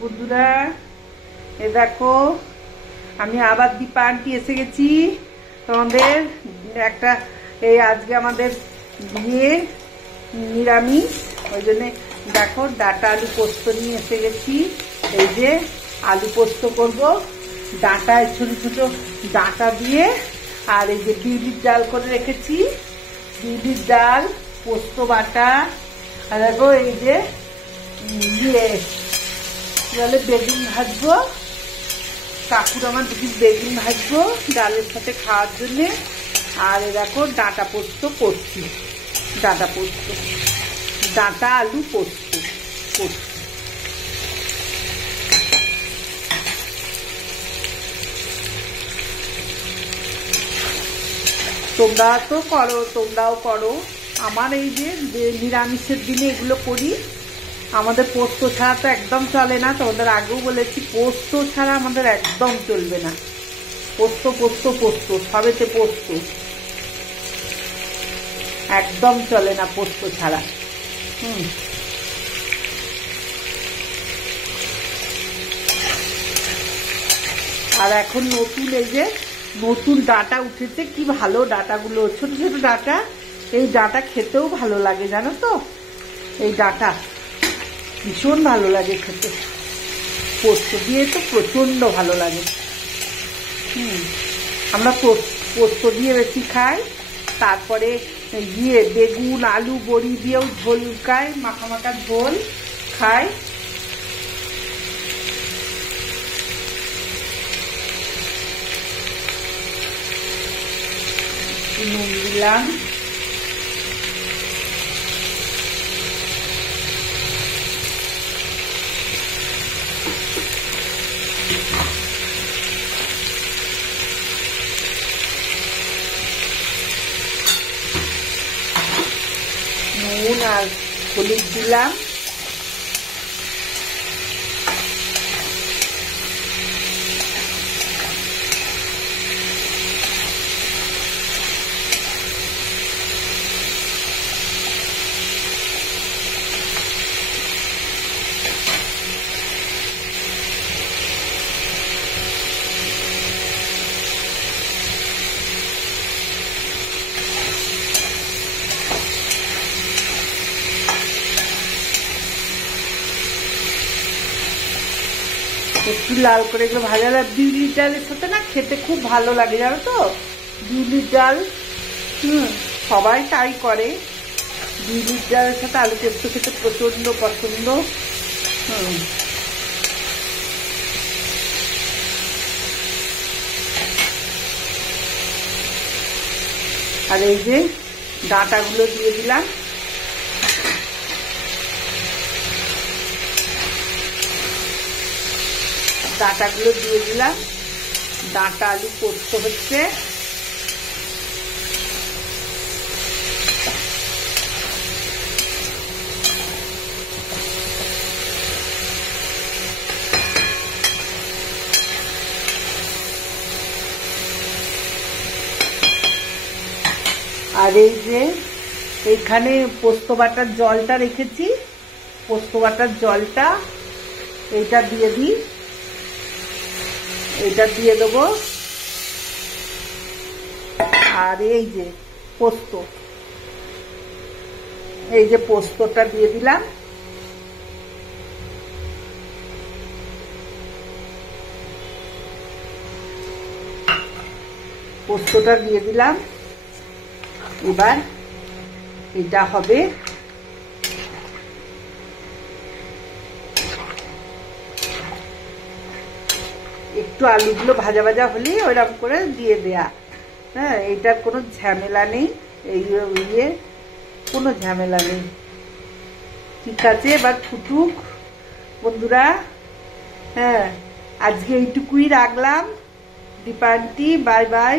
বন্ধুরা এ দেখো আমি আবার দীপা আন্টি এসে গেছি তোমাদের একটা এই আজকে আমাদের বিয়ে নিরামিষ ওই জন্য দেখো ডাঁটা আলু পোস্ত নিয়ে এসে গেছি। এই যে আলু পোস্ত করব ডাঁটায় ছোট ছোট ডাঁটা দিয়ে, আর এই যে বিউলির ডাল করে রেখেছি, বিউলির ডাল পোস্ত বাটা, আর দেখো এই যে বেগুন ভাজবো, কাকুর আমার দুটি বেগুন ভাজবো ডালের সাথে খাওয়ার জন্যে। আর দেখো ডাঁটা পোস্ত করছি, ডাঁটা পোস্ত ডাঁটা আলু পোস্ত করছি। তোমরা তো করো, তোমরাও করো। আমার এই যে নিরামিষের দিনে এগুলো করি। আমাদের পোস্ত ছাড়া তো একদম চলে না, তোমাদের আগেও বলেছি পোস্ত ছাড়া আমাদের একদম চলবে না। পোস্ত পোস্ত পোস্ত সবেতে পোস্ত, একদম চলে না পোস্ত ছাড়া। আর এখন নতুন এই যে নতুন ডাঁটা উঠেছে, কি ভালো ডাঁটাগুলো, ছোট ছোট ডাঁটা। এই ডাঁটা খেতেও ভালো লাগে জানো তো, এই ডাঁটা ভীষণ ভালো লাগে খেতে, পোস্ত দিয়ে তো প্রচন্ড ভালো লাগে। আমরা পোস্ত দিয়ে বেশি খাই, তারপরে বেগুন আলু বড়ি দিয়েও ঝোল খাই, মাখা মাখা ঝোল খাই। নুন দিলাম, নুন আর হলুদ দিলাম, একটু লাল করে এগুলো ভাজা। বিউলির ডালের সাথে না খেতে খুব ভালো লাগে জানো তো, বিউলির ডাল। সবাই তাই করে, বিউলির ডালের সাথে আলু পোস্ত খেতে প্রচন্ড পছন্দ। আর এই যে ডাঁটাগুলো দিয়ে দিলাম, ডাঁটাগুলো দিয়ে দিলাম। ডাঁটা আলু পোস্ত হচ্ছে। আর এই যে এইখানে পোস্ত বাটার জলটা রেখেছি, পোস্ত বাটার জলটা এইটা দিয়ে দিই, এটা দিয়ে দেবো। আর এই যে পোস্ত, এই যে পোস্তটা দিয়ে দিলাম। পোস্তটা দিয়ে দিলাম। এবার এটা হবে একটু আলুগুলো ভাজা ভাজা হলেই ওইরকম করে দিয়ে দেয়া। হ্যাঁ, এইটার কোনো ঝামেলা নেই, এই কোনো ঝামেলা নেই। ঠিক আছে, এবার ফুটুক বন্ধুরা। হ্যাঁ, আজকে এইটুকুই রাখলাম। Dipa aunty bye by.